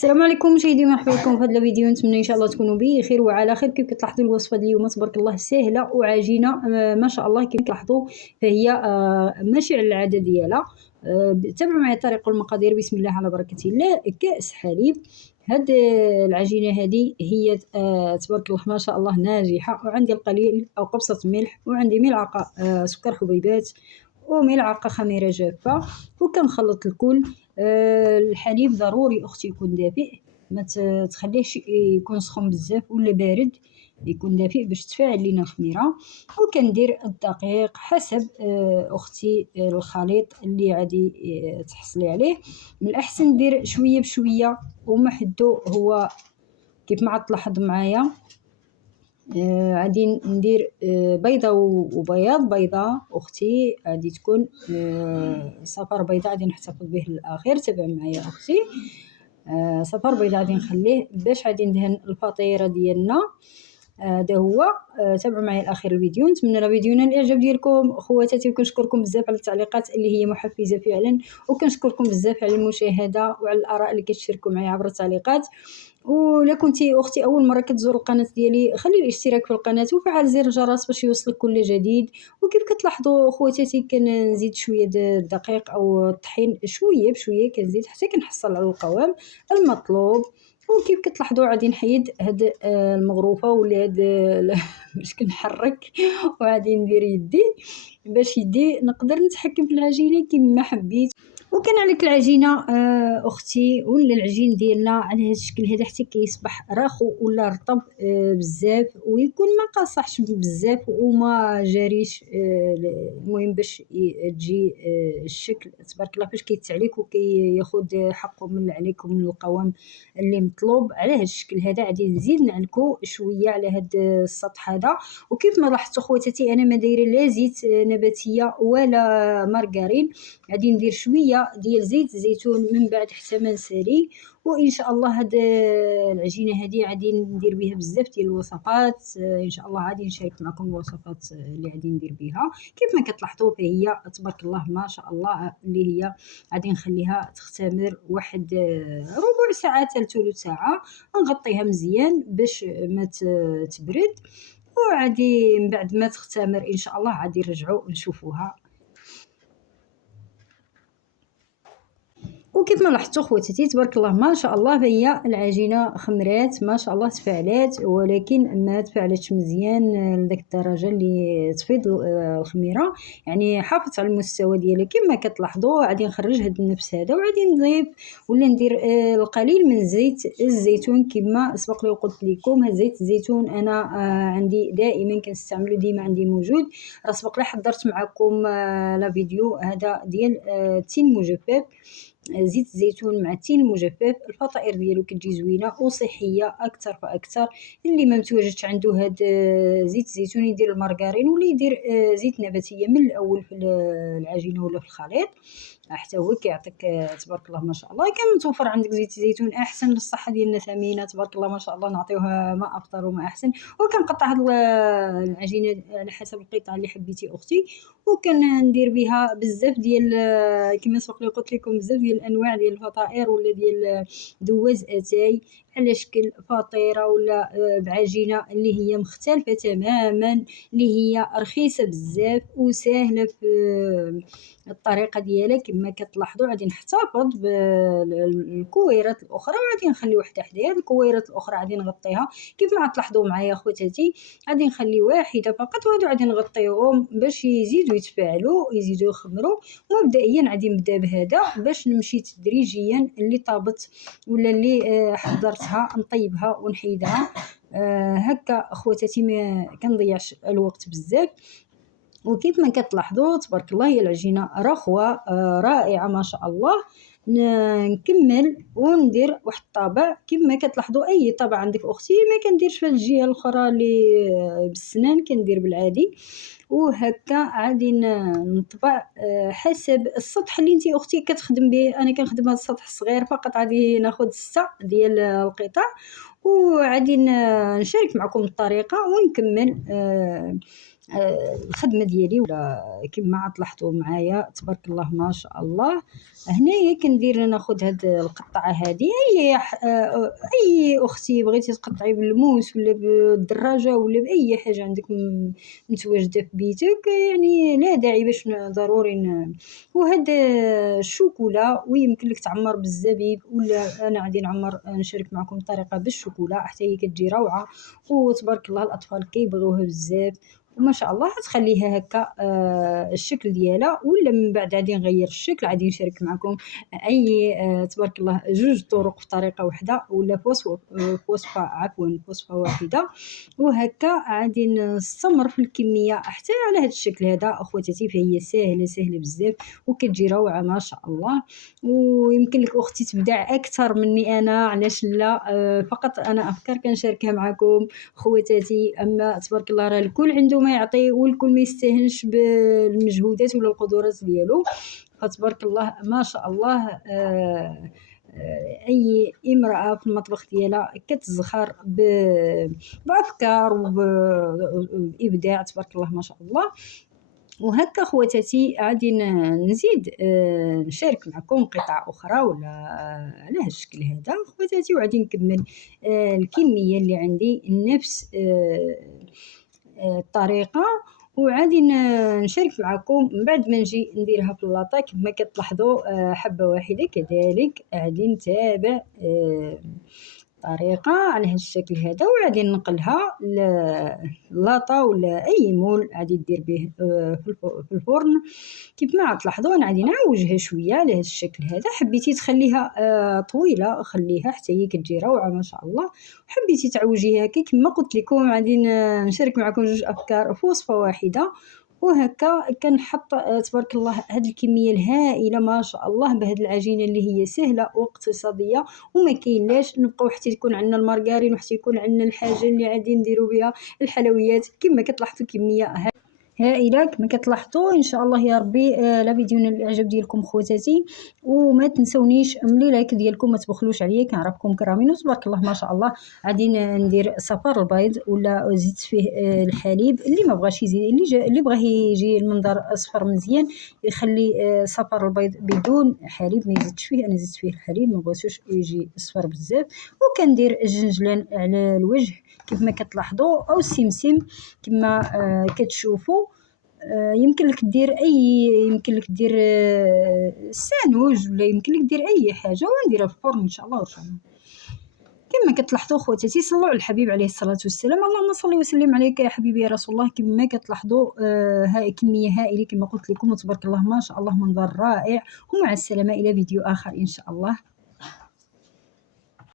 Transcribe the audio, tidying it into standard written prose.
السلام عليكم مشاهدي، مرحبا بكم في هذا الفيديو. نتمنى ان شاء الله تكونوا بخير وعلى خير. كيف كتلاحظوا الوصفه ديال اليوم تبارك الله سهله وعجينه ما شاء الله. كيف كتلاحظوا فهي ماشي على العاده ديالها. تابعوا معي الطريقه والمقادير. بسم الله على بركه الله. كاس حليب. هاد العجينه هذه هي تبارك الله ما شاء الله ناجحه. وعندي القليل او قبصه ملح، وعندي ملعقه سكر حبيبات، وملعقه خميره جافه، وكنخلط الكل. الحليب ضروري اختي يكون دافئ، ما تخليهش يكون سخون بزاف ولا بارد، يكون دافئ باش تفاعل لينا الخميره. وكندير الدقيق حسب اختي الخليط اللي غادي تحصلي عليه. من الاحسن ندير شويه بشويه وما حدو هو كيف ما تلاحظ معايا. غادي ندير بيضه وبياض. بيضه اختي غادي تكون صفار بيضه غادي نحتفظ به للاخير. تابع معايا اختي. صفار بيضه غادي نخليه باش غادي ندهن الفطيره ديالنا. هذا هو. تابعوا معايا لاخر الفيديو. نتمنى الفيديو ينال الاعجاب ديالكم خواتاتي، وكنشكركم بزاف على التعليقات اللي هي محفزه فعلا، وكنشكركم بزاف على المشاهده وعلى الاراء اللي كتشاركوا معايا عبر التعليقات. ولا كنتي اختي اول مره كتزور القناه ديالي، خلي الاشتراك في القناه وفعل زر الجرس باش يوصلك كل جديد. وكيف كتلاحظوا خواتاتي كنزيد شويه الدقيق او الطحين شويه بشويه، كنزيد حتى كنحصل على القوام المطلوب. وكيف كتلاحظوا غادي نحيد هاد المغروفه ولا هاد باش كنحرك، وغادي ندير يدي باش يدي نقدر نتحكم في العجينه كما حبيت. وكان عليك العجينه اختي ولا العجين ديالنا على هذا الشكل هذا حتى كيصبح رخو ولا رطب بزاف، ويكون ما قاصحش بزاف وما جاريش. المهم باش تجي الشكل تبارك الله فاش كيتعليك وكياخذ حقه من عليك ومن القوام اللي مطلوب. على هذا الشكل هذا غادي نزيد نعلكو شويه على هذا السطح هذا. وكيف ما لاحظتوا خواتاتي انا ما دايره لا زيت نباتيه ولا مارغرين، غادي ندير شويه ديال زيت الزيتون من بعد حتى ما نسالي. وان شاء الله هاد العجينه هذه غادي ندير بها بزاف ديال الوصفات. ان شاء الله غادي نشارك معكم الوصفات اللي غادي ندير بها. كيف ما كتلاحظوا فهي تبارك الله ما شاء الله اللي هي غادي نخليها تختمر واحد ربع ساعه حتى ثلث ساعه. نغطيها مزيان باش ما تبرد، وعادي من بعد ما تختمر ان شاء الله غادي نرجعوا نشوفوها. وكيف ما لاحظتوا خواتاتي تبارك الله ما شاء الله فهي العجينه خمرات ما شاء الله تفاعلات، ولكن ما تفاعلتش مزيان لذاك الدرجه اللي تفيض الخميره. يعني حافظت على المستوى ديالها كما كتلاحظوا. غادي نخرج هذا النفس هذا وغادي نضيف ولا ندير القليل من زيت الزيتون كما سبق لي وقلت لكم. هذا زيت الزيتون انا عندي دائما كنستعمله، ديما عندي موجود. راه سبق لي حضرت معكم لا فيديو هذا ديال التين المجفف. زيت الزيتون مع التين المجفف الفطائر ديالو كتجي زوينه وصحيه اكثر فاكثر. اللي ما متواجدش عنده هاد زيت الزيتون يدير المارغرين ولا يدير زيت نباتيه من الاول في العجينه ولا في الخليط، حتى هو كيعطيك تبارك الله ما شاء الله. كان متوفر عندك زيت الزيتون احسن للصحه ديالنا ثمينه تبارك الله ما شاء الله. نعطيوها ما افطر وما احسن. وكنقطع هاد العجينه على حسب القطعه اللي حبيتي اختي، وكندير بها بزاف ديال كما سبق لي قلت لكم بزاف ديال الانواع ديال الفطائر ولا ديال دواز اتاي على شكل فطيره ولا بعجينه اللي هي مختلفه تماما، اللي هي رخيصه بزاف وسهله في الطريقه ديالها. كما كتلاحظوا غادي نحتفظ بالكويرات الاخرى وغادي نخلي وحده حدايا. الكويرات الاخرى غادي نغطيها كيف ما تلاحظوا معايا خواتاتي. غادي نخلي واحده فقط وهادو غادي نغطيوهم باش يزيدوا يتفاعلوا يزيدوا يخمروا. ومبدئيا غادي نبدا بهذا باش نمشي تدريجيا اللي طابت ولا اللي حضرتها نطيبها ونحيدها. هكا خواتاتي ما كنضيعش الوقت بزاف. وكيف ما كتلاحظوا تبارك الله هي العجينه رخوه رائعه ما شاء الله. نكمل وندير واحد الطابع كما كتلاحظوا. اي طابع عندك اختي، ما كنديرش في الجهه الاخرى اللي بالسنان، كندير بالعادي. وهكا غادي نطبع حسب السطح اللي انت اختي كتخدم به. انا كنخدم هذا السطح الصغير فقط، غادي ناخذ 6 ديال القطع وغادي نشارك معكم الطريقه ونكمل الخدمة ديالي ولا كما تلاحظوا معايا تبارك الله ما شاء الله. هنايا كندير ناخذ هاد القطعة هادي، أي أختي بغيتي تقطعي بالموس ولا بالدراجة ولا بأي حاجة عندك متواجدة في بيتك، يعني لا داعي باش ضروري وهاد الشوكولة ويمكن لك تعمر بالزبيب، ولا أنا غادي نشارك معكم الطريقة بالشوكولة حتى هي كتجي روعة وتبارك الله الأطفال كيبغيوها بزاف وما شاء الله. تخليها هكا الشكل ديالها، ولا من بعد غادي نغير الشكل غادي نشارك معكم اي تبارك الله جوج طرق في طريقه واحده ولا في وصفه واحده. وهكا غادي نستمر في الكميه حتى على هذا الشكل هذا اخواتاتي، فهي سهله بزاف وكتجي روعه ما شاء الله. ويمكن لك اختي تبدع اكثر مني انا، علاش لا؟ فقط انا افكار كنشاركها معكم خواتاتي، اما تبارك الله راه الكل عنده ما يعطي والكل ما يستهنش بالمجهودات ولا القدرات ديالو. فتبارك الله ما شاء الله اي امراه في المطبخ ديالها كتزخر بافكار وبابداع تبارك الله ما شاء الله. وهكا خواتاتي غادي نزيد نشارك معكم قطعة أخرى ولا على هذا الشكل هذا خواتاتي، وغادي نكمل الكمية اللي عندي نفس الطريقة، وغادي نشارك معكم من بعد ما نجي نديرها في اللاطا كما كتلاحظوا حبة واحدة. كذلك غادي نتابع طريقة على هذا الشكل هذا، وغادي ننقلها للاطا ولا اي مول غادي دير به في الفرن. كيف ما تلاحظوا انا غادي نعوجها شويه على هذا الشكل هذا. حبيتي تخليها طويله خليها حتى هي كتجي روعه ما شاء الله. حبيتي تعوجيها هكا كما قلت لكم غادي نشارك معكم جوج افكار في وصفه واحده. وهكا كنحط تبارك الله هاد الكميه الهائله ما شاء الله بهاد العجينه اللي هي سهله واقتصاديه وما كاينلاش نبقاو حتى يكون عندنا المارغرين وحتى يكون عندنا الحاجه اللي غادي نديروا بها الحلويات. كما كتلاحظوا كميه هائله كما كتلاحظوا ان شاء الله يا ربي. لا فيديو نال الاعجاب ديالكم خواتاتي، وما تنسونيش ملي لايك ديالكم ما تبخلوش عليا كنعرفكم كرامين وتبارك الله ما شاء الله. غادي ندير صفار البيض ولا زدت فيه الحليب اللي ما بغاش يزيد، اللي بغاه يجي المنظر اصفر مزيان يخلي صفار البيض بدون حليب ما يزيدش فيه. انا زدت فيه الحليب ما بغيتوش يجي اصفر بزاف. وكندير الجنجلان على الوجه كيف ما كتلاحظوا او السمسم كما كتشوفوا. يمكن لك دير السانوج ولا يمكن لك دير اي حاجه ونديرها في الفرن ان شاء الله ورحمه. كما كتلاحظوا خواتاتي صلوا على الحبيب عليه الصلاه والسلام. اللهم صل وسلم عليك يا حبيبي يا رسول الله. كما كتلاحظوا هاي كميه هائله كما قلت لكم وتبارك الله ما شاء الله منظر رائع. ومع السلامه الى فيديو اخر ان شاء الله.